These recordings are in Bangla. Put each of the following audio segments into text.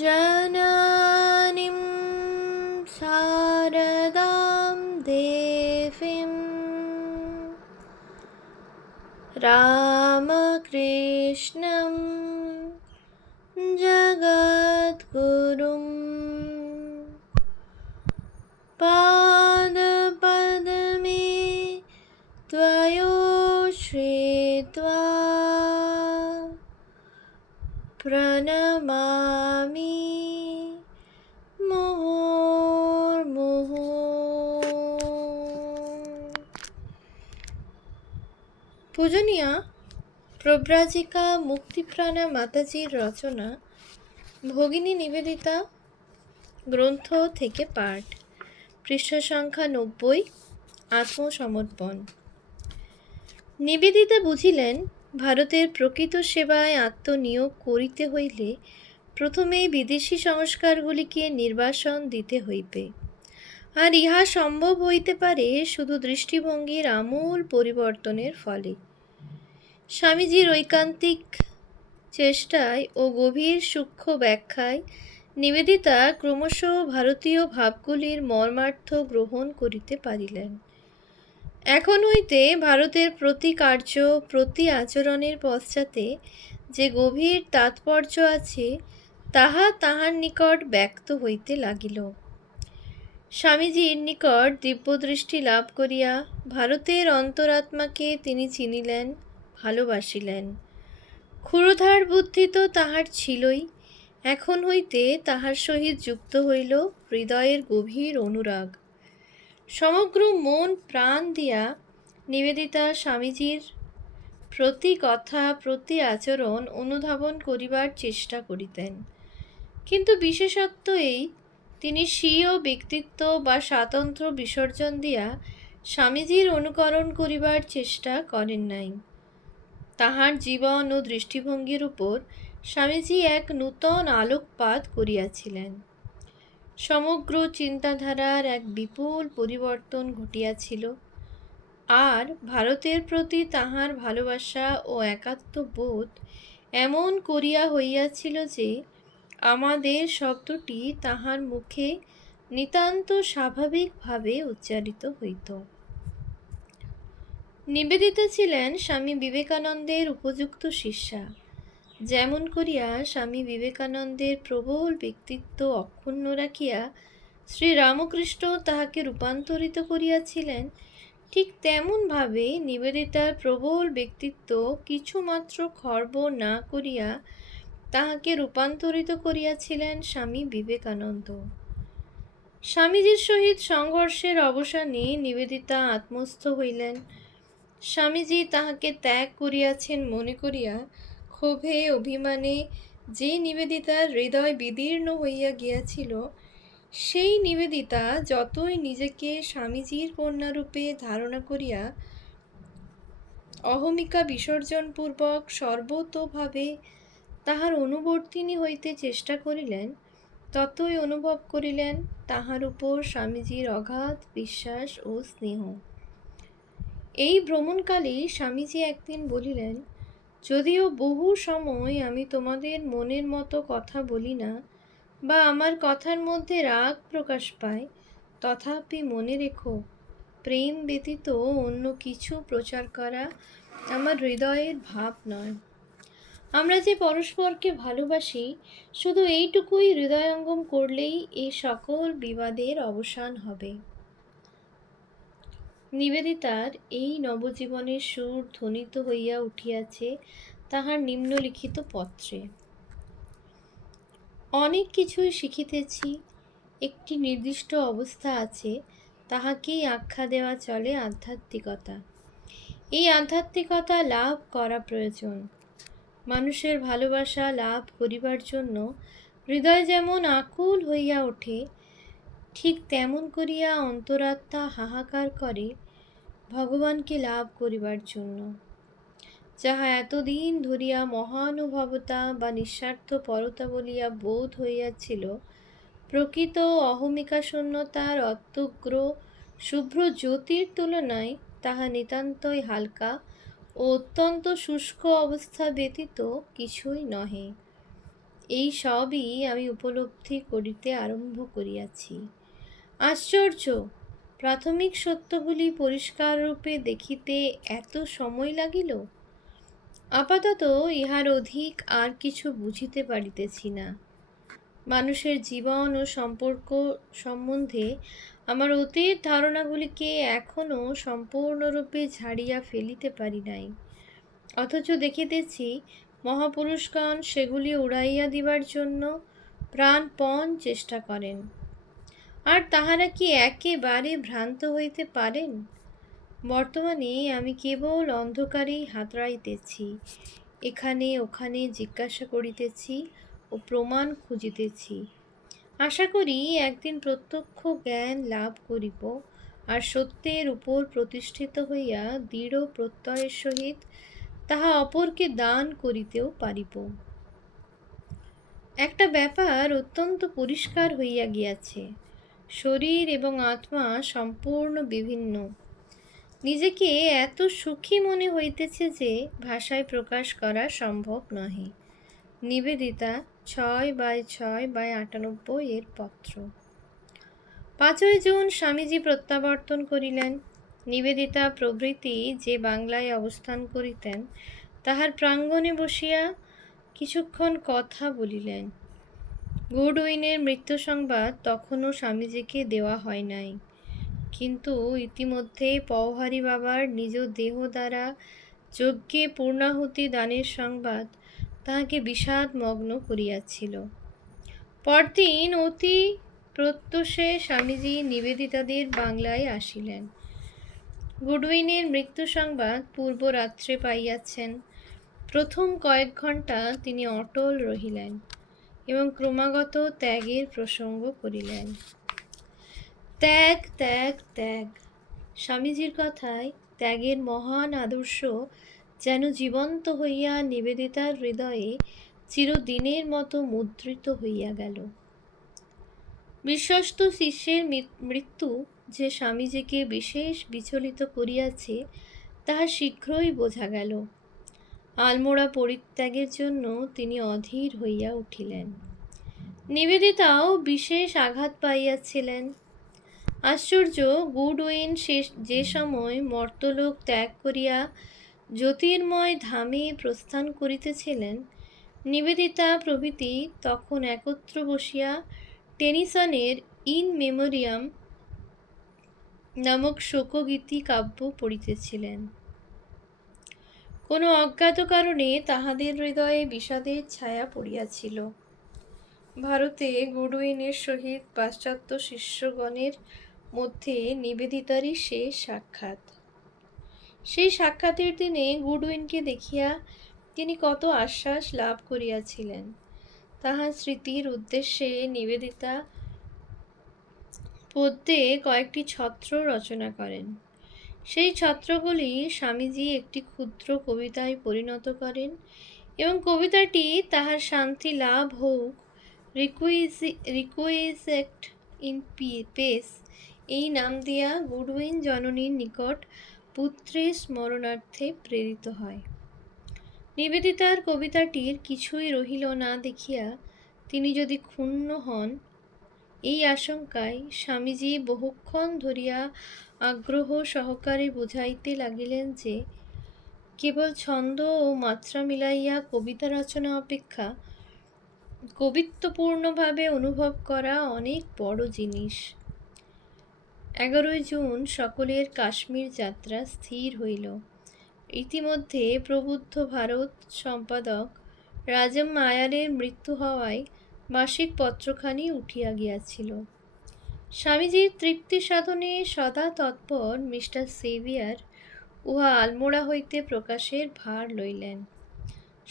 जननीं शारदां देवीं रामकृष्णं जगद्गुरुं पादपद्मे त्वयोश्रित्वा प्रणमामि মুহুর্মুহু। পূজনীয়া প্রব্রাজিকা মুক্তিপ্রাণা মাতাজির রচনা ভগিনী নিবেদিতা গ্রন্থ থেকে পাঠ, পৃষ্ঠা সংখ্যা 90। আত্মসমর্পণ। নিবেদিতা বুঝিলেন, ভারতের প্রকৃত সেবায় আত্মনিয়োগ করিতে হইলে প্রথমেই বিদেশী সংস্কারগুলিকে নির্বাসন দিতে হইবে, আর ইহা সম্ভব হইতে পারে শুধু দৃষ্টিভঙ্গির আমূল পরিবর্তনের ফলে। স্বামীজির ঐকান্তিক চেষ্টায় ও গভীর সূক্ষ্ম ব্যাখ্যায় নিবেদিতা ক্রমশ ভারতীয় ভাবগুলির মর্মার্থ গ্রহণ করিতে পারিলেন। এখন হইতে ভারতের প্রতি কার্য, প্রতি আচরণের পশ্চাতে যে গভীর তাৎপর্য আছে, তাহা তাহার নিকট ব্যক্ত হইতে লাগিল। স্বামীজির নিকট দিব্যদৃষ্টি লাভ করিয়া ভারতের অন্তরাত্মাকে তিনি চিনিলেন, ভালোবাসিলেন। ক্ষুরধার বুদ্ধি তো তাহার ছিলই, এখন হইতে তাহার সহিত যুক্ত হইল হৃদয়ের গভীর অনুরাগ। সমগ্র মন প্রাণ দিয়া নিবেদিতা স্বামীজির প্রতি কথা, প্রতি আচরণ অনুধাবন করিবার চেষ্টা করিতেন। কিন্তু বিশেষত্ব এই, তিনি স্বীয় ব্যক্তিত্ব বা স্বাতন্ত্র্য বিসর্জন দিয়া স্বামীজির অনুকরণ করিবার চেষ্টা করেন নাই। তাহার জীবন ও দৃষ্টিভঙ্গির উপর স্বামীজি এক নূতন আলোকপাত করিয়াছিলেন। সমগ্র চিন্তাধারার এক বিপুল পরিবর্তন ঘটিয়াছিল, আর ভারতের প্রতি তাহার ভালোবাসা ও একাত্মবোধ এমন করিয়া হইয়াছিল যে আমাদের শব্দটি তাহার মুখে নিতান্ত স্বাভাবিকভাবে উচ্চারিত হইত। নিবেদিতা ছিলেন স্বামী বিবেকানন্দের উপযুক্ত শিষ্যা। যেমন করিয়া স্বামী বিবেকানন্দের প্রবল ব্যক্তিত্ব অক্ষুণ্ণ রাখিয়া শ্রীরামকৃষ্ণ তাহাকে রূপান্তরিত করিয়াছিলেন, ঠিক তেমনভাবে নিবেদিতার প্রবল ব্যক্তিত্ব কিছুমাত্র খর্ব না করিয়া তাহাকে রূপান্তরিত করিয়াছিলেন স্বামী বিবেকানন্দ। স্বামীজির সহিত সংঘর্ষের অবসানে নিবেদিতা আত্মস্থ হইলেন। স্বামীজি তাহাকে ত্যাগ করিয়াছেন মনে করিয়া ক্ষোভে অভিমানে যে নিবেদিতার হৃদয় বিদীর্ণ হইয়া গিয়াছিল, সেই নিবেদিতা যতই নিজেকে স্বামীজির কন্যারূপে ধারণা করিয়া অহমিকা বিসর্জনপূর্বক সর্বতোভাবে তাহার অনুবর্তিনী হইতে চেষ্টা করিলেন, ততই অনুভব করিলেন তাহার উপর স্বামীজির অগাধ বিশ্বাস ও স্নেহ। এই ভ্রমণকালে স্বামীজি একদিন বলিলেন, যদিও বহু সময় আমি তোমাদের মনের মতো কথা বলি না বা আমার কথার মধ্যে রাগ প্রকাশ পায়, তথাপি মনে রেখো, প্রেম ব্যতীত অন্য কিছু প্রচার করা আমার হৃদয়ের ভাব নয়। আমরা যে পরস্পরকে ভালোবাসি, শুধু এইটুকুই হৃদয়ঙ্গম করলেই এই সকল বিবাদের অবসান হবে। নিবেদিতার এই নবজীবনের সুর ধ্বনিত হইয়া উঠিয়াছে তাহার নিম্নলিখিত পত্রে। অনেক কিছুই শিখিতেছি, একটি নির্দিষ্ট অবস্থা আছে, তাহাকেই আখ্যা দেওয়া চলে আধ্যাত্মিকতা। এই আধ্যাত্মিকতা লাভ করা প্রয়োজন। মানুষের ভালোবাসা লাভ করিবার জন্য হৃদয় যেমন আকুল হইয়া ওঠে, ঠিক তেমন করিয়া অন্তরাত্মা হাহাকার করে ভগবানকে লাভ করিবার জন্য। যাহা এতদিন ধরিয়া মহানুভবতা বা নিঃস্বার্থপরতা বলিয়া বোধ হইয়াছিল, প্রকৃত অহমিকা শূন্যতার অত্যগ্র শুভ্র জ্যোতির তুলনায় তাহা নিতান্তই হালকা ও অত্যন্ত শুষ্ক অবস্থা ব্যতীত কিছুই নহে। এই সবই আমি উপলব্ধি করিতে আরম্ভ করিয়াছি। আশ্চর্য! প্রাথমিক সত্যগুলি পরিষ্কার রূপে দেখিতে এত সময় লাগিল। আপাতত ইহার অধিক আর কিছু বুঝিতে পারিতেছি না। মানুষের জীবন ও সম্পর্ক সম্বন্ধে আমার অতীত ধারণাগুলিকে এখনও সম্পূর্ণরূপে ঝাড়িয়া ফেলিতে পারি নাই, অথচ দেখিতেছি মহাপুরুষগণ সেগুলি উড়াইয়া দিবার জন্য প্রাণপণ চেষ্টা করেন। আর তাহারা কি একেবারে ভ্রান্ত হইতে পারেন? বর্তমানে আমি কেবল অন্ধকারেই হাতড়াইতেছি, এখানে ওখানে জিজ্ঞাসা করিতেছি ও প্রমাণ খুঁজিতেছি। আশা করি একদিন প্রত্যক্ষ জ্ঞান লাভ করিব, আর সত্যের উপর প্রতিষ্ঠিত হইয়া দৃঢ় প্রত্যয়ের সহিত তাহা অপরকে দান করিতেও পারিব। একটা ব্যাপার অত্যন্ত পরিষ্কার হইয়া গিয়াছে, শরীর এবং আত্মা সম্পূর্ণ বিভিন্ন। নিজেকে এত সুখী মনে হইতেছে যে ভাষায় প্রকাশ করা সম্ভব নহে। নিবেদিতা 6/6/98 এর পত্র। 5ই জুন স্বামীজি প্রত্যাবর্তন করিলেন। নিবেদিতা প্রভৃতি যে বাংলায় অবস্থান করিতেন, তাহার প্রাঙ্গণে বসিয়া কিছুক্ষণ কথা বলিলেন। গুডউইনের মৃত্যু সংবাদ তখনও স্বামীজিকে দেওয়া হয় নাই, কিন্তু ইতিমধ্যে পওহারী বাবার নিজ দেহ দ্বারা যজ্ঞে পূর্ণাহুতি দানের সংবাদ তাহাকে বিষাদমগ্ন করিয়াছিল। পরদিন অতি প্রত্যুষে স্বামীজি নিবেদিতাদের বাংলায় আসিলেন। গুডউইনের মৃত্যু সংবাদ পূর্ব রাত্রে পাইয়াছেন। প্রথম কয়েক ঘণ্টা তিনি অটল রহিলেন এবং ক্রমাগত ত্যাগের প্রসঙ্গ করিলেন। ত্যাগ, ত্যাগ, ত্যাগ। স্বামীজির কথায় ত্যাগের মহান আদর্শ যেন জীবন্ত হইয়া নিবেদিতার হৃদয়ে চিরদিনের মতো মুদ্রিত হইয়া গেল। বিশ্বস্ত শিষ্যের মৃত্যু যে স্বামীজিকে বিশেষ বিচলিত করিয়াছে, তাহা শীঘ্রই বোঝা গেল। আলমোড়া পরিত্যাগের জন্য তিনি অধীর হইয়া উঠিলেন। নিবেদিতাও বিশেষ আঘাত পাইয়াছিলেন। আশ্চর্য, গুডউইন যে সময় মর্তলোক ত্যাগ করিয়া জ্যোতির্ময় ধামে প্রস্থান করিতেছিলেন, নিবেদিতা প্রভৃতি তখন একত্র বসিয়া টেনিসনের ইন মেমোরিয়াম নামক শোকগীতি কাব্য পড়িতেছিলেন। কোনো অজ্ঞাত কারণে তাহাদের হৃদয়ে বিষাদের ছায়া পড়িয়াছিল। ভারতে গুডউইনের সহিত পাশ্চাত্য শিষ্যগণের মধ্যে নিবেদিতারই শেষ সাক্ষাৎ। সেই সাক্ষাতের দিনে গুডউইনকে দেখিয়া তিনি কত আশ্বাস লাভ করিয়াছিলেন, তাহার স্মৃতির উদ্দেশ্যে নিবেদিতা পদ্যে কয়েকটি ছত্র রচনা করেন। সেই ছত্রগুলি স্বামীজি একটি ক্ষুদ্র কবিতায় পরিণত করেন এবং কবিতাটি তাহার শান্তি লাভ হোক, রিকুইয়েসেট ইন পেস এই নাম দিয়া গুডউইন জননীর নিকট পুত্রের স্মরণার্থে প্রেরিত হয়। নিবেদিতার কবিতাটির কিছুই রহিল না দেখিয়া তিনি যদি ক্ষুণ্ণ হন, এই আশঙ্কায় স্বামীজি বহুক্ষণ ধরিয়া আগ্রহ সহকারে বুঝাইতে লাগিলেন যে কেবল ছন্দ ও মাত্রা মিলাইয়া কবিতা রচনা অপেক্ষা কবিত্বপূর্ণভাবে অনুভব করা অনেক বড় জিনিস। 11ই জুন সকলের কাশ্মীর যাত্রা স্থির হইল। ইতিমধ্যে প্রবুদ্ধ ভারত সম্পাদক রাজম আয়ারের মৃত্যু হওয়ায় মাসিক পত্রখানি উঠিয়া গিয়াছিল। স্বামীজির তৃপ্তি সাধনে সদা তৎপর মিস্টার সেভিয়ার উহা আলমোড়া হইতে প্রকাশের ভার লইলেন।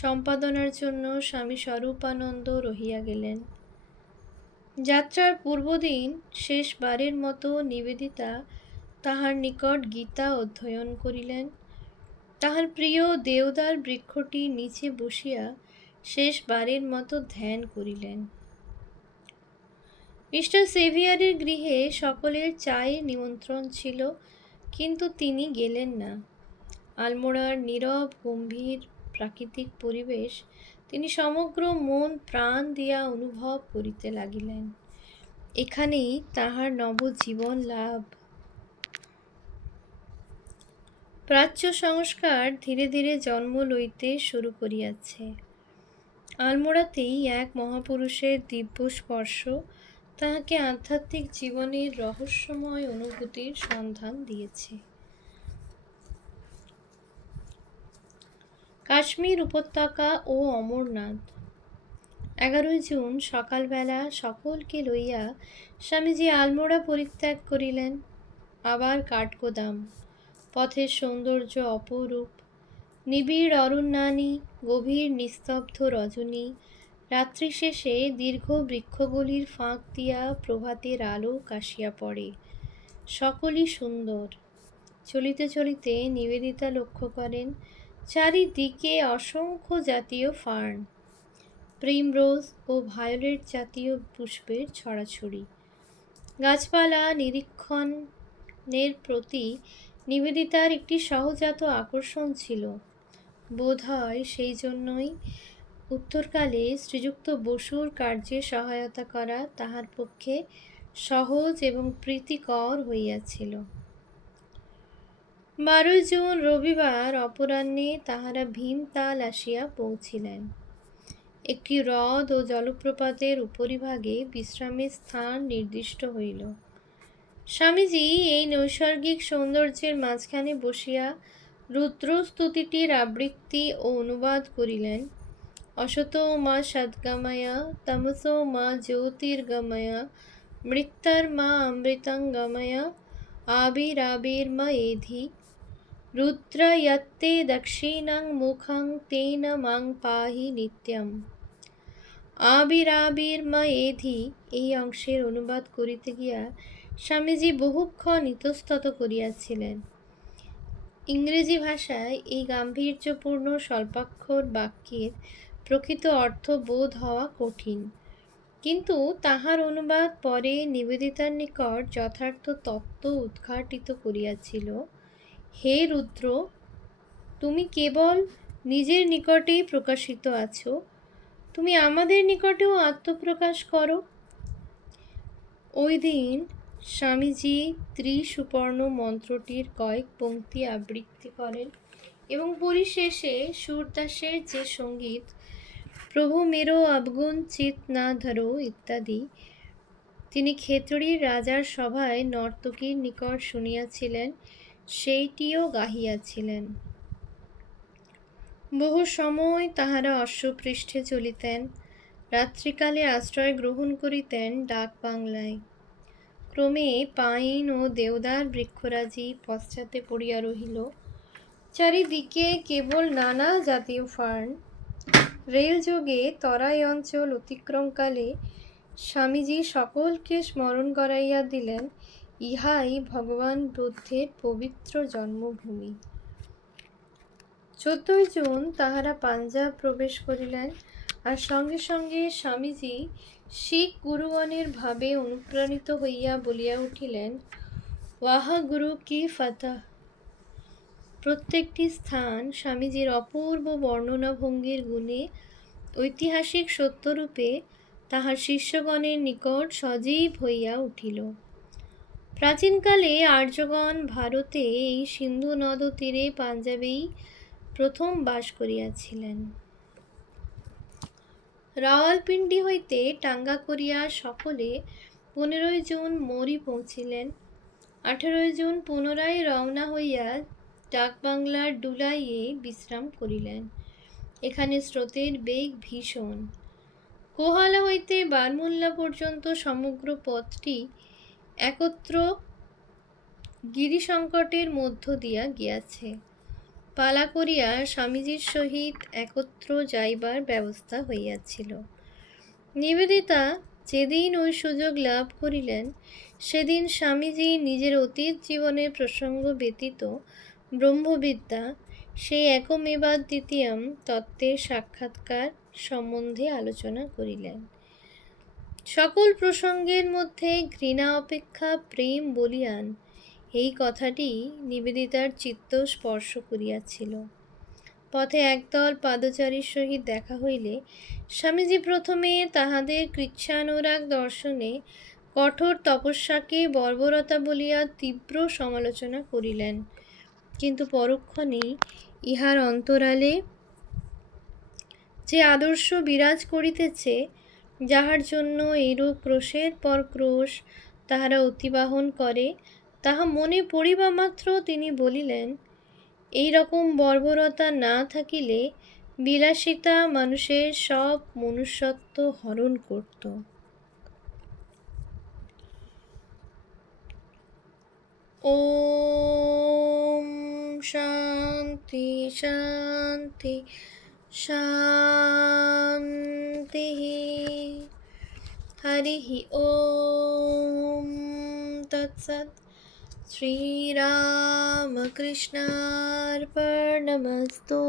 সম্পাদনার জন্য স্বামী স্বরূপানন্দ রহিয়া গেলেন। যাত্রার পূর্বদিন শেষবারের মতো নিবেদিতা তাহার নিকট গীতা অধ্যয়ন করিলেন। তাহার প্রিয় দেওদার বৃক্ষটির নিচে বসিয়া শেষবারের মতো ধ্যান করিলেন। মিস্টার সেভিয়ারের গৃহে সকলের চায়ের নিমন্ত্রণ ছিল, কিন্তু তিনি গেলেন না। আলমোড়ার নীরব গম্ভীর প্রাকৃতিক পরিবেশ তিনি সমগ্র মন প্রাণ দিয়া অনুভব করিতে লাগিলেন। এখানেই তাহার নবজীবন লাভ। প্রাচ্য সংস্কার ধীরে ধীরে জন্ম লইতে শুরু করিয়াছে। আলমোড়াতেই এক মহাপুরুষের দিব্য স্পর্শ তাহাকে আধ্যাত্মিক জীবনের রহস্যময় অনুভূতির সন্ধান দিয়েছে। কাশ্মীর উপত্যকা ও অমরনাথ। 11 জুন সকালবেলা সকলকে লইয়া স্বামীজি আলমোড়া পরিত্যাগ করিলেন। আবার কাঠগোদাম। পথের সৌন্দর্য অপরূপ। নিবিড় অরণ্যানী, গভীর নিস্তব্ধ রজনী, রাত্রি শেষে দীর্ঘ বৃক্ষগুলির ফাঁক দিয়া প্রভাতের আলো কাশিয়া পড়ে। সকলই সুন্দর। চলিতে চলিতে নিবেদিতা লক্ষ্য করেন চারিদিকে অসংখ্য জাতীয় ফার্ন, প্রিমরোজ ও ভায়োলেট জাতীয় পুষ্পের ছড়াছড়ি। গাছপালা নিরীক্ষণের প্রতি নিবেদিতার একটি সহজাত আকর্ষণ ছিল। বোধ হয় সেই জন্যই উত্তরকালে শ্রীযুক্ত বসুর কার্যে সহায়তা করা তাহার পক্ষে সহজ এবং প্রীতিকর হইয়াছিল। 12 জুন রবিবার অপরাহ্নে তাহারা ভীমতাল আসিয়া পৌঁছিলেন। একটি হ্রদ ও জলপ্রপাতের উপরিভাগে বিশ্রামের স্থান নির্দিষ্ট হইল। স্বামীজি এই নৈসর্গিক সৌন্দর্যের মাঝখানে বসিয়া রুদ্রস্তুতিটির আবৃত্তি ও অনুবাদ করিলেন। অসতো মা সদ্গময়া তমসো মা জ্যোতির্গময়া মৃত্যর্মা অমৃতঙ্গময়া আবিরাবির্মা এধি রুদ্র ইয়ত্তে দক্ষিণং মুখং তেন মাং পাহি নিত্যম। আবিরাবির্মা এধি এই অংশের অনুবাদ করিতে গিয়া স্বামীজি বহুক্ষণ ইতস্তত করিয়াছিলেন। ইংরেজি ভাষায় এই গাম্ভীর্যপূর্ণ স্বল্পাক্ষর বাক্যের প্রকৃত অর্থ বোধ হওয়া কঠিন, কিন্তু তাহার অনুবাদ পরে নিবেদিতার নিকট যথার্থ তত্ত্ব উদ্ঘাটিত করিয়াছিল। হে রুদ্র, তুমি কেবল নিজের নিকটেই প্রকাশিত আছো, তুমি আমাদের নিকটেও আত্মপ্রকাশ করো। ওই দিন স্বামীজি ত্রিসুপর্ণ মন্ত্রটির কয়েক পংক্তি আবৃত্তি করেন এবং পরিশেষে সুরদাসের যে সঙ্গীত প্রভু মেরো অবগুণ চিত না ধরো ইত্যাদি তিনি খেতড়ির রাজার সভায় নর্তকীর নিকট শুনিয়াছিলেন, সেইটিও গাহিয়াছিলেন। বহু সময় তাহারা অশ্বপৃষ্ঠে চলিতেন, রাত্রিকালে আশ্রয় গ্রহণ করিতেন ডাক বাংলায়। ক্রমে পাইন ও দেওদার বৃক্ষরাজি পশ্চাতে পড়িয়া রহিল। চারিদিকে কেবল নানা জাতীয় ফার্ন। রেলযোগে তরাই অঞ্চল অতিক্রমকালে স্বামীজি সকলকে স্মরণ করাইয়া দিলেন, ইহাই ভগবান বুদ্ধের পবিত্র জন্মভূমি। 14 জুন তাহারা পাঞ্জাব প্রবেশ করিলেন, আর সঙ্গে সঙ্গে স্বামীজি শিখ গুরুগণের ভাবে অনুপ্রাণিত হইয়া বলিয়া উঠিলেন, ওয়াহা গুরু কি ফতহ। প্রত্যেকটি স্থান স্বামীজির অপূর্ব বর্ণনা ভঙ্গির গুণে ঐতিহাসিক সত্যরূপে তাহার শিষ্যগণের নিকট সজীব হইয়া উঠিল। প্রাচীনকালে আর্যগণ ভারতে এই সিন্ধু নদ তীরে পাঞ্জাবেই প্রথম বাস করিয়াছিলেন। রাওয়ালপিন্ডি হইতে টাঙ্গা করিয়া সকলে 15 জুন মৌরি পৌঁছিলেন। 18 জুন পুনরায় রওনা হইয়া ডাকবাংলার ডুলাইয়ে বিশ্রাম করিলেন। এখানে স্রোতের বেগ ভীষণ। কোহালা হইতে বারমুল্লা পর্যন্ত সমগ্র পথটি একত্র গিরিসংকটের মধ্য দিয়া গিয়াছে। পালা করিয়া স্বামীজির সহিত একত্র যাইবার ব্যবস্থা হইয়াছিল। নিবেদিতা যেদিন ওই সুযোগ লাভ করিলেন, সেদিন স্বামীজি নিজের অতীত জীবনের প্রসঙ্গ ব্যতীত ব্রহ্মবিদ্যা, সেই একমেবাদ্বিতীয়ম তত্ত্বের সাক্ষাৎকার সম্বন্ধে আলোচনা করিলেন। সকল প্রসঙ্গের মধ্যে ঘৃণা অপেক্ষা প্রেম বলীয়ান, এই কথাটি নিবেদিতার চিত্ত স্পর্শ করিয়াছিল। পথে একদল পাদচারীর সহিত দেখা হইলে স্বামীজি প্রথমে তাহাদের কৃচ্ছানুরাগ দর্শনে কঠোর তপস্যাকে বর্বরতা বলিয়া তীব্র সমালোচনা করিলেন, কিন্তু পরক্ষণেই ইহার অন্তরালে যে আদর্শ বিরাজ করিতেছে, যাহার জন্য এইরূপ ক্রোশের পর ক্রোশ তাহারা অতিবাহন করে, তাহা মনে পড়িবা মাত্র তিনি বলিলেন, এই রকম বর্বরতা না থাকিলে বিলাসিতা মানুষের সব মনুষ্যত্ব হরণ করত। ওম শান্তি শান্তি শান্তি। হরিঃ ওম তৎসৎ। শ্রীরামকৃষ্ণার্পণমস্তু।